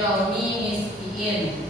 kauni Miss Iin.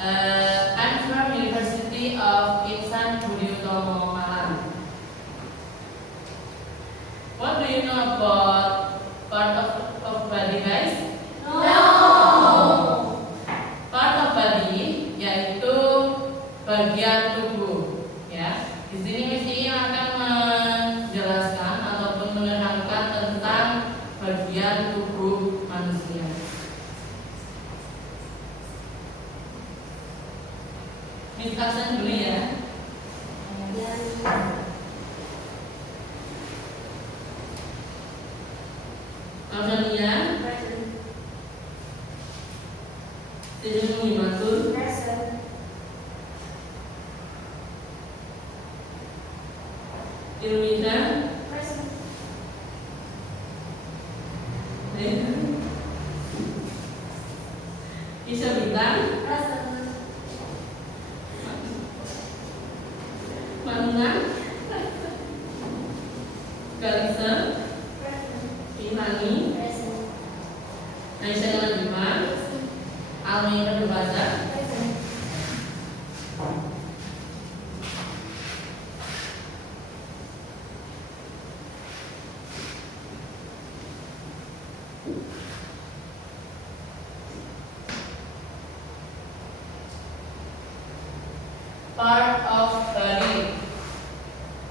I'm from University of Insan Budi Utomo Malang. What do you know about part of body, guys? Part of body yaitu bagian tubuh, ya. Di sini Miss Iin akan menjelaskan ataupun menerangkan tentang bagian tubuh manusia. Miss absen dulu ya. Aurelia, Siti Muimatul, Ilmida, Isya Bintang, Manuna, Galisa, Pinani, Aisyah Ladima, Almi Kedubasa, part of body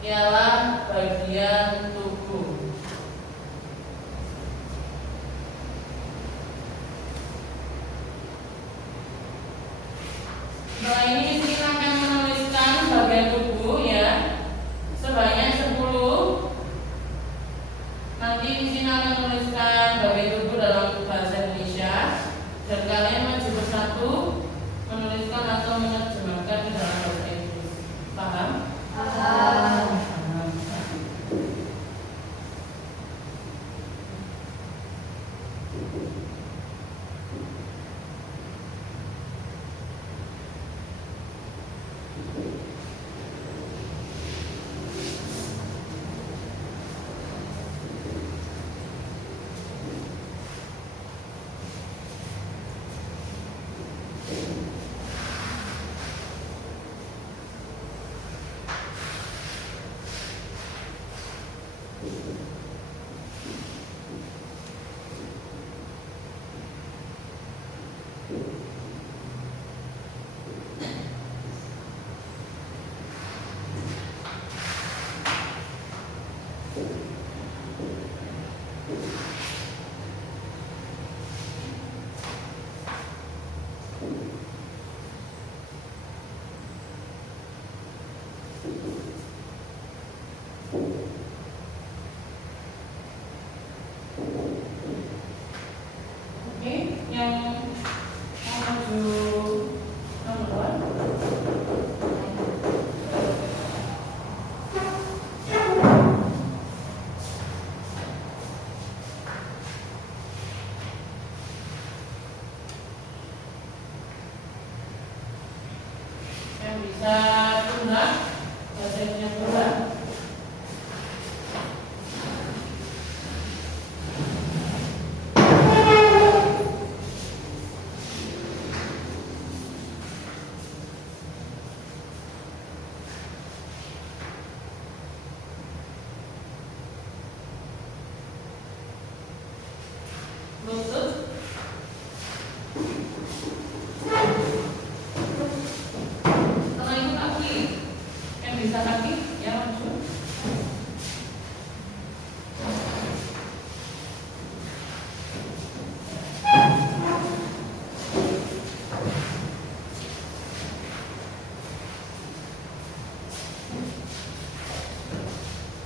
ialah bagian tubuh. Setelah ini di sini akan menuliskan bagian tubuh ya, sebanyak 10. Nanti di sini akan menuliskan bagian tubuh dalam bahasa Indonesia dan kalian maju bersatu menuliskan atau menerjemahkan ke dalam bahasa Inggris. Paham? Paham. Oke, yang maju nomor 2. Yang bisa tunda, bahasanya tunda. Lutut, setelah itu kaki, yang bisa kaki ya maju.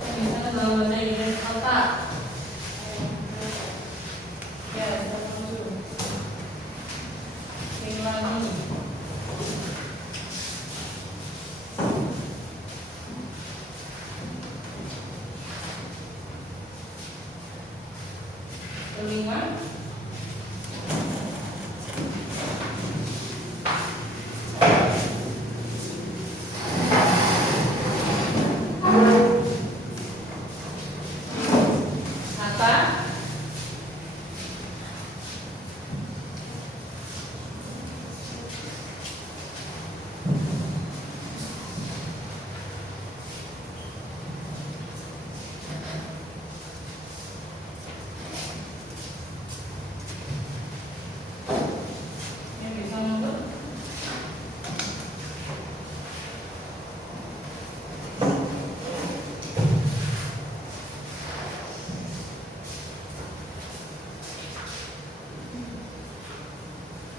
Yang bisa ke dalam bahasa Inggris otak. Kelima, mata,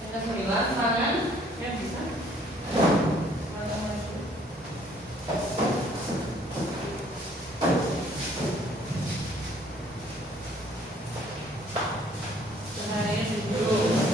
Kita 9 tangan ya bisa. Sehari 7.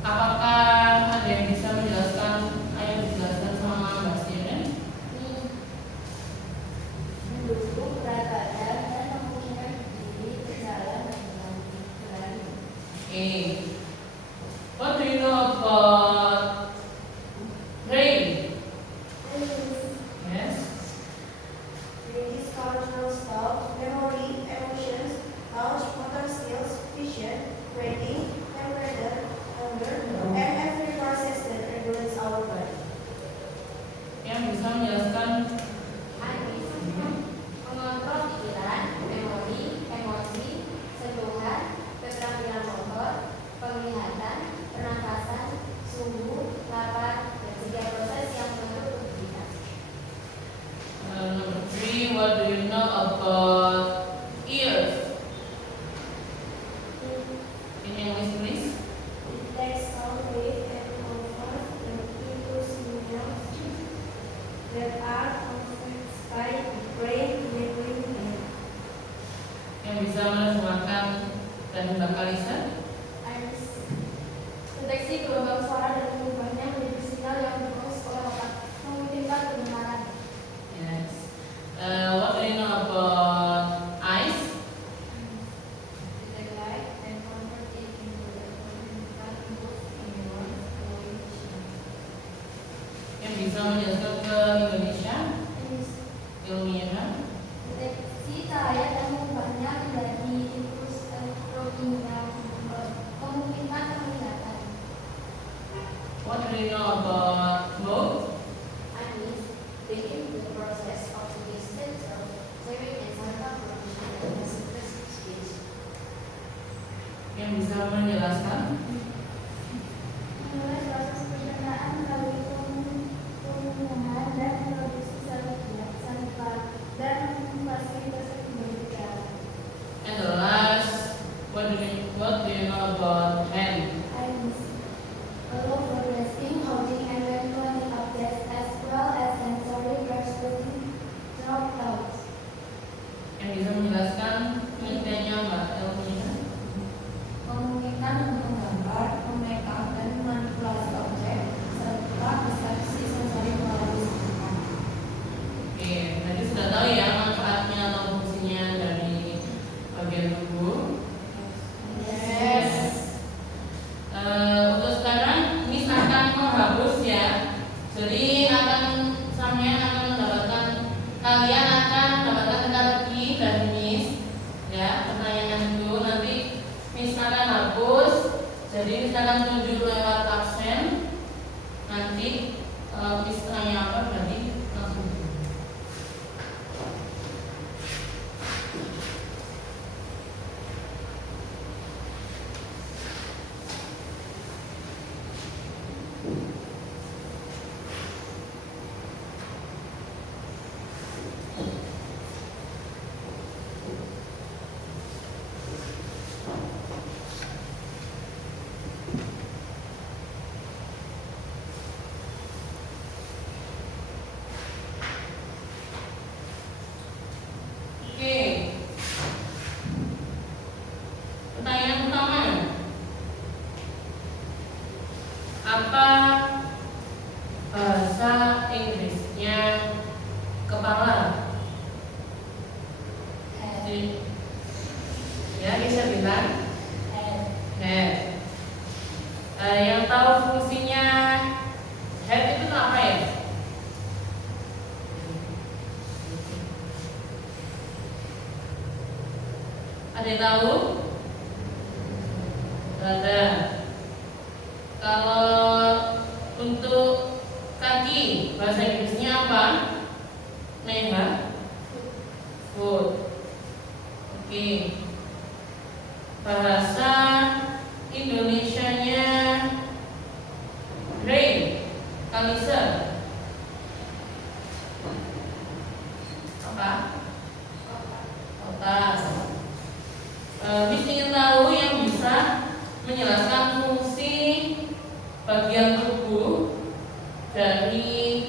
Apakah ada yang bisa menjelaskan? Ayo dijelaskan sama Mbak Steven. Mendukung berat badan dan memungkinkan diri berjalan dengan berani. Okay. What do you know about brain? Yes. Brain is cultural thought, memory, emotions, knowledge, motor skills, vision, rating, temperature, hunger, and every process that regulates our body. Yang bisa menjelaskan? Mengontrol pikiran, memori, emosi, sentuhan, keterampilan motor, penglihatan, pernafasan, suhu, lapar, dan setiap proses yang mengatur tubuh kita. Number 3, what do you know about ears? In English, please. It takes sound wave and converts them into signals that are processed by the brain enabling them. Yang bisa menerjemahkan dan Mbak Kalisa? Deteksi gelombang suara dan mengubahnya menjadi sinyal yang diproses oleh otak, memungkinkan kebenaran. Yes. What do you know about eyes? Detect light and convert it into electrical impulse in neurons allowing vision. Yang bisa menjelaskan ke Indonesia? Ilmiah. Deteksi cahaya dan mengubahnya menjadi impuls elektrokimia memungkinkan penglihatan. What do you know about mood? Begin the process of the state of saving and cycle production and expressive speech. Yang bisa menjelaskan? Mulai proses pencernaan melalui pemenuhan dan produksi saliva dan memfasilitasi kembali pikiran. And the last, what do you know about hand? Allow for resting, holding, and manipulating objects as well as sensory perceiving drop thoughts. Yang bisa menjelaskan penelitiannya Mbak Elvina? Memungkinkan menggambar, memegang, dan manipulasi objek serta persepsi sensori melalui sentuhan. Oke, tadi sudah tahu ya manfaatnya atau fungsinya dari bagian tubuh. Yes. Untuk sekarang Miss akan menghapus ya. Jadi kalian akan mendapatkan teka-teki dari Miss ya, pertanyaan itu nanti Miss akan hapus. Jadi Miss akan tunjuk lewat absen. Nanti Miss tanya apa berarti langsung. Ya, bisa bilang head. Yang tahu fungsinya head itu apa ya? Ada yang tahu? Ada. Kalau untuk kaki, bahasa Inggrisnya apa? Neha? Foot. Oke. Bahasa Indonesianya brain. Kalisa. Apa? Otak. Miss ingin tahu yang bisa menjelaskan fungsi bagian tubuh dari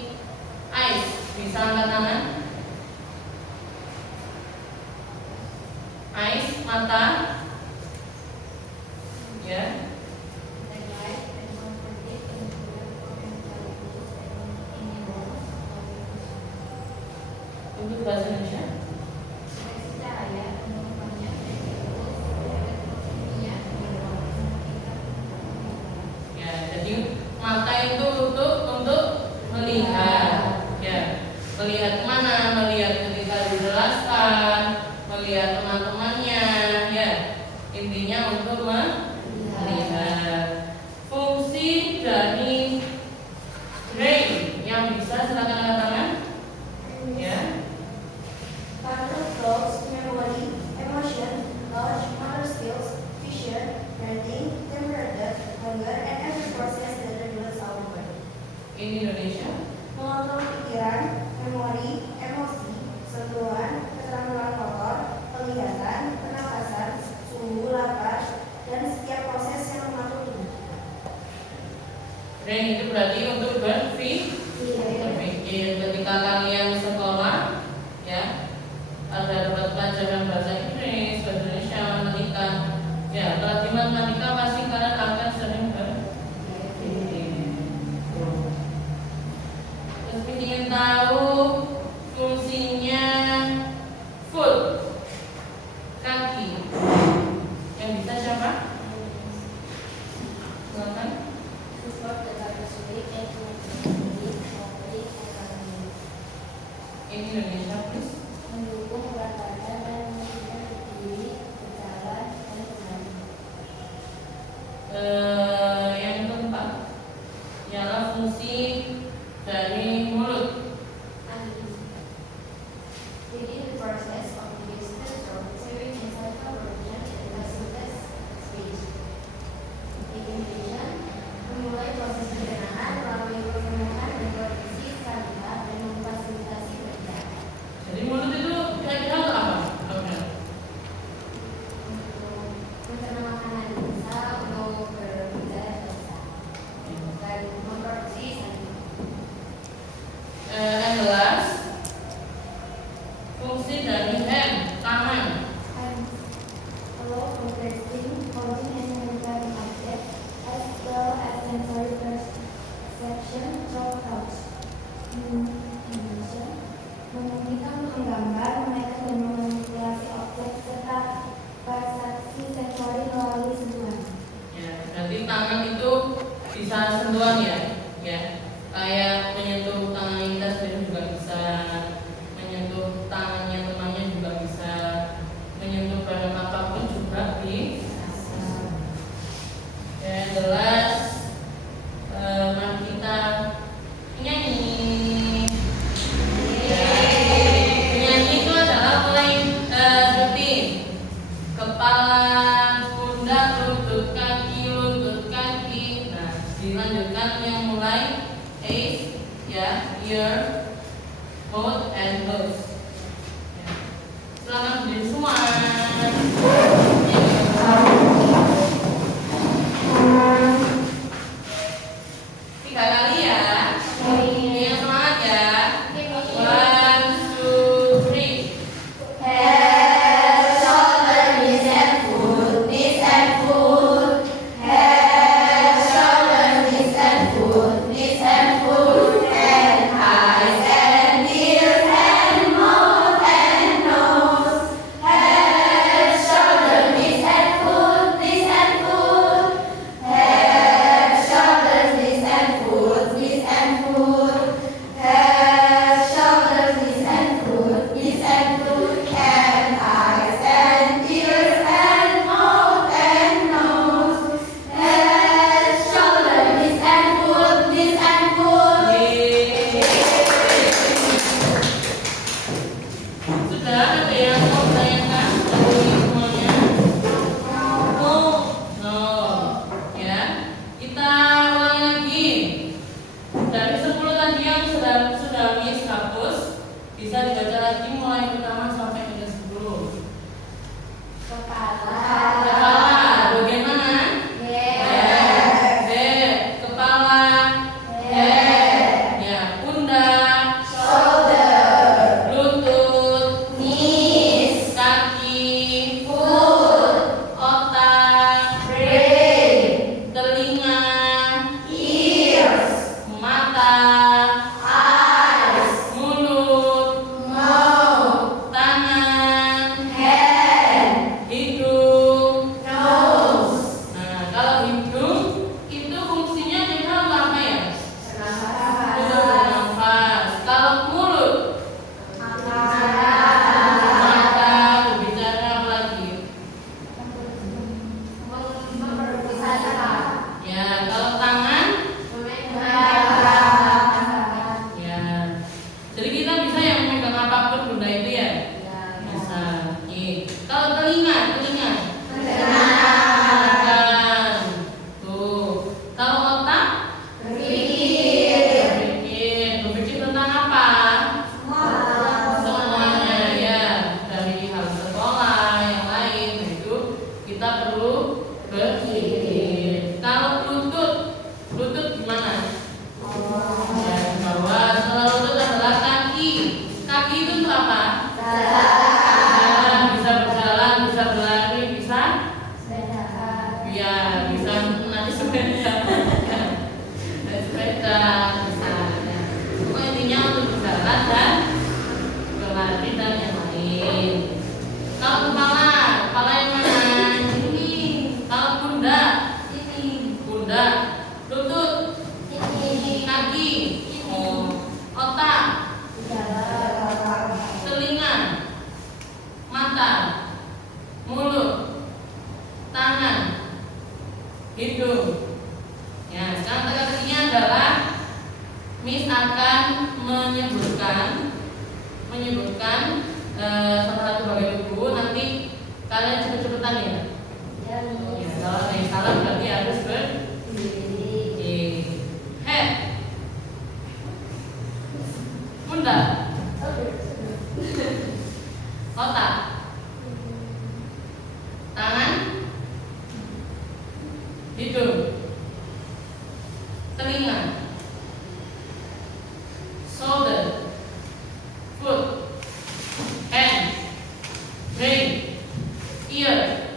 eyes. Bisa angkat tangan? Eyes, mata. Ya. Untuk bahasa Indonesia? Ya, jadi mata itu untuk melihat. Ya, melihat mana? Melihat ketika dijelaskan, melihat teman-temannya. Ya, intinya untuk melihat. Fungsi dari brain yang bisa silakan angkat tangan. Ya. Control thoughts, memory, emotion, knowledge, motor skills, vision, breathing, temperature, hunger, and every process that regulates our body. In Indonesia. Mengontrol pikiran, memori, emosi, sentuhan, keterampilan motor, penglihatan, pernapasan, suhu, lapar, dan setiap proses yang mengatur tubuh. Brain itu berarti untuk berpikir. Ketika kalian sekolah, ya, ada dapat pelajaran bahasa Inggris, bahasa Indonesia, matematika. Ya, kalau di matematika pasti kalian akan sering berpikir. Terus ingin tahu fungsinya foot, kaki. Yang bisa siapa? Silakan. In Indonesia, please. Mendukung berat badan dan memungkinkan berdiri, berjalan, dan bermain. Yang keempat ialah fungsi dari mulut. Within the process of the business or receiving inside collaboration and facilities speech. Communication memulai proses pencernaan melalui pertemuan dan koordinasi kalimat dan memfasilitasi kerja. Jadi mulut itu kira-kira untuk apa? Untuk mencerna makanan bisa, untuk berbicara bisa, dan memproduksi saliva. And the last, fungsi dari hand, tangan. Hands allow for grasping, holding, and manipulating objects, as well as sensory perception through touch. Indonesia memungkinkan menggambar, menekan, dan memanipulasi objek serta persepsi sensori melalui sentuhan. Ya, berarti tangan itu bisa sentuhan ya, ya. Kayak menyentuh tangan kita sendiri juga bisa, menyentuh tangannya temannya juga bisa, menyentuh barang apapun juga bisa. Dan the last, mari kita menyanyi. Ya, menyanyi itu adalah mulai seperti kepala, pundak, lutut kaki. Nah, dilanjutkan yang mulai eyes, ya, ear, mouth, and nose. Ya. Silakan berdiri semua. Tiga kali ya. Yang semangat ya. 1, 2, 3. Head, shoulder, knees and foot, knees and foot. Head, shoulder, knees and foot, knees and foot. And eyes and ears and mouth and nose. Head, Kalau telinga. Mendengarkan. Tuh. Kalau otak? Berpikir tentang apa? Semuanya ya, dari hal sekolah yang lain itu kita perlu berpikir. Kalau lutut gimana? Ya, bahwa setelah lutut adalah kaki. Kaki itu untuk apa? Bisa berjalan, bisa berlari, bisa ya bisa nanti sepeda. Sepeda bisa. Pokoknya intinya untuk berjalan dan berlari dan yang lain. Kalau kepala yang mana? Ini. Kalau pundak, pundak. Lutut, kaki, otak, telinga, mata, mulut, tangan, hidung. Ya, sekarang teka-tekinya adalah Miss akan menyebutkan salah satu bagian tubuh. Nanti kalian cepet-cepetan ya. Ya, kalau ada yang salah berarti harus head, pundak, otak, tangan, hidung, telinga, shoulder, foot, hand, brain, ear,